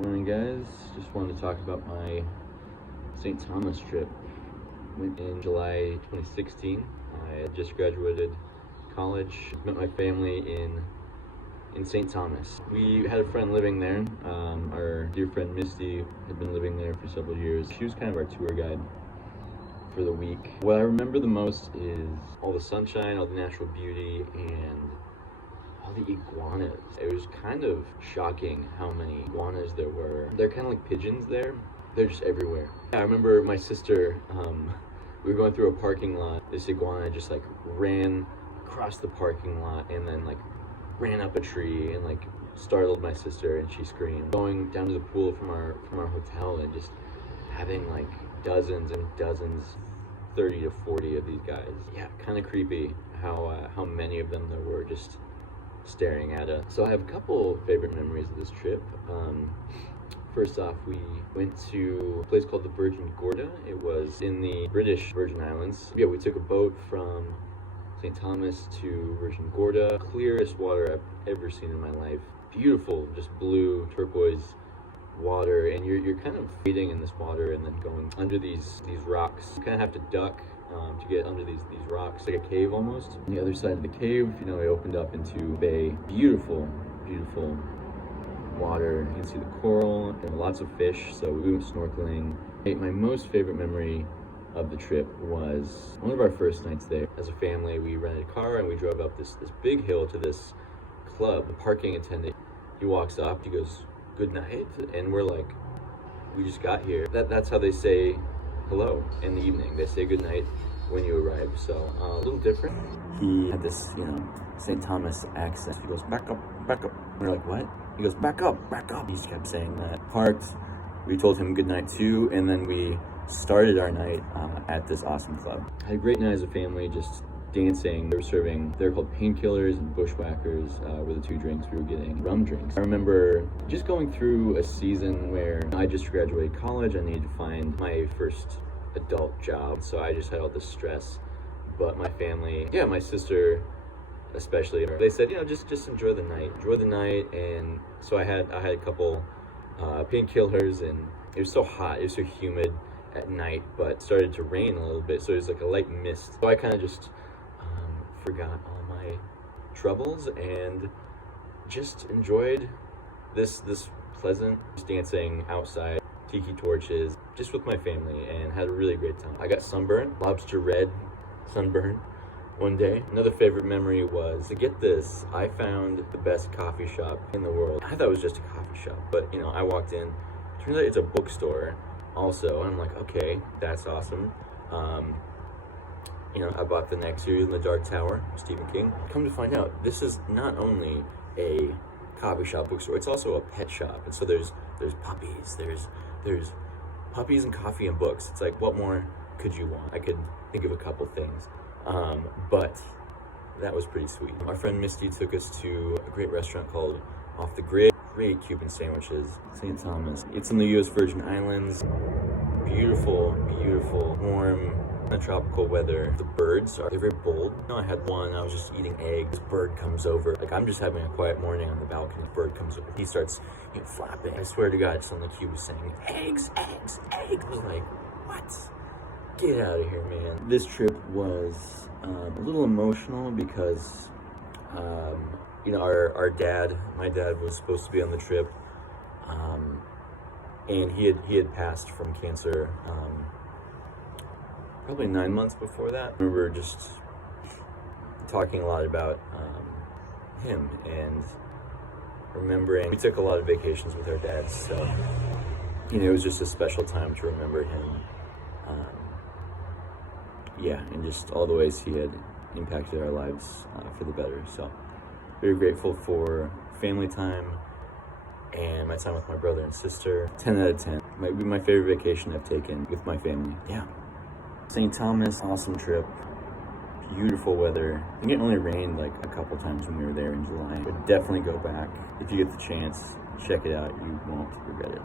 Morning, guys. Just wanted to talk about my St. Thomas trip. Went in July 2016. I had just graduated college. Met my family in St. Thomas. We had a friend living there. Our dear friend Misty had been living there for several years. She was kind of our tour guide for the week. What I remember the most is all the sunshine, all the natural beauty, and all the iguanas. It was kind of shocking how many iguanas there were. They're kind of like pigeons there. They're just everywhere. I remember my sister, we were going through a parking lot. This iguana just like ran across the parking lot and then like ran up a tree and like startled my sister and she screamed. Going down to the pool from our hotel and just having like dozens and dozens, 30 to 40 of these guys. Yeah, kind of creepy how many of them there were just staring at us. So I have a couple favorite memories of this trip. First off, we went to a place called the Virgin Gorda. It was in the British Virgin Islands. Yeah, we took a boat from St. Thomas to Virgin Gorda. Clearest water I've ever seen in my life. Beautiful, just blue, turquoise water, and you're kind of wading in this water and then going under these rocks. You kind of have to duck to get under these rocks, like a cave almost. On the other side of the cave, it opened up into a bay. Beautiful, beautiful water. You can see the coral and lots of fish, so we went snorkeling. My most favorite memory of the trip was one of our first nights there. As a family, we rented a car and we drove up this big hill to this club. The parking attendant, he walks up, he goes, "Good night," and we're like, we just got here. That's how they say hello in the evening. They say good night when you arrive, so a little different. He had this, St. Thomas accent. He goes, "Back up, back up." We're like, "What?" He goes, "Back up, back up." He just kept saying that. Parked, we told him good night too, and then we started our night at this awesome club. Had a great night as a family, just dancing. They were serving, they're called painkillers and bushwhackers were the two drinks we were getting. Rum drinks. I remember just going through a season where I just graduated college. I needed to find my first adult job, so I just had all this stress. But my family, my sister especially, they said, just enjoy the night. And so I had a couple painkillers, and it was so hot, it was so humid at night, but it started to rain a little bit, so it was like a light mist. So I kind of just forgot all my troubles and just enjoyed this pleasant dancing outside, tiki torches, just with my family, and had a really great time. I got sunburned, lobster red sunburn one day. Another favorite memory was, to get this, I found the best coffee shop in the world. I thought it was just a coffee shop, but I walked in, turns out it's a bookstore also, and I'm like, okay, that's awesome. I bought the next series in the Dark Tower, Stephen King. Come to find out, this is not only a coffee shop bookstore, it's also a pet shop. And so there's puppies, there's puppies and coffee and books. It's like, what more could you want? I could think of a couple things, but that was pretty sweet. Our friend Misty took us to a great restaurant called Off the Grid. Great Cuban sandwiches. St. Thomas. It's in the U.S. Virgin Islands. Beautiful, beautiful, warm, tropical weather. The birds they're very bold. I had one, I was just eating eggs. This bird comes over. Like, I'm just having a quiet morning on the balcony. The bird comes over. He starts flapping. I swear to God, it sounded like he was saying, "Eggs, eggs, eggs." I was like, what? Get out of here, man. This trip was a little emotional because my dad was supposed to be on the trip, and he had passed from cancer probably 9 months before that. I remember just talking a lot about him and remembering. We took a lot of vacations with our dads, so it was just a special time to remember him. And just all the ways he had impacted our lives for the better. So very grateful for family time and my time with my brother and sister. 10 out of 10. Might be my favorite vacation I've taken with my family. Yeah. St. Thomas, awesome trip. Beautiful weather. I think it only rained like a couple times when we were there in July. But definitely go back if you get the chance. Check it out. You won't regret it.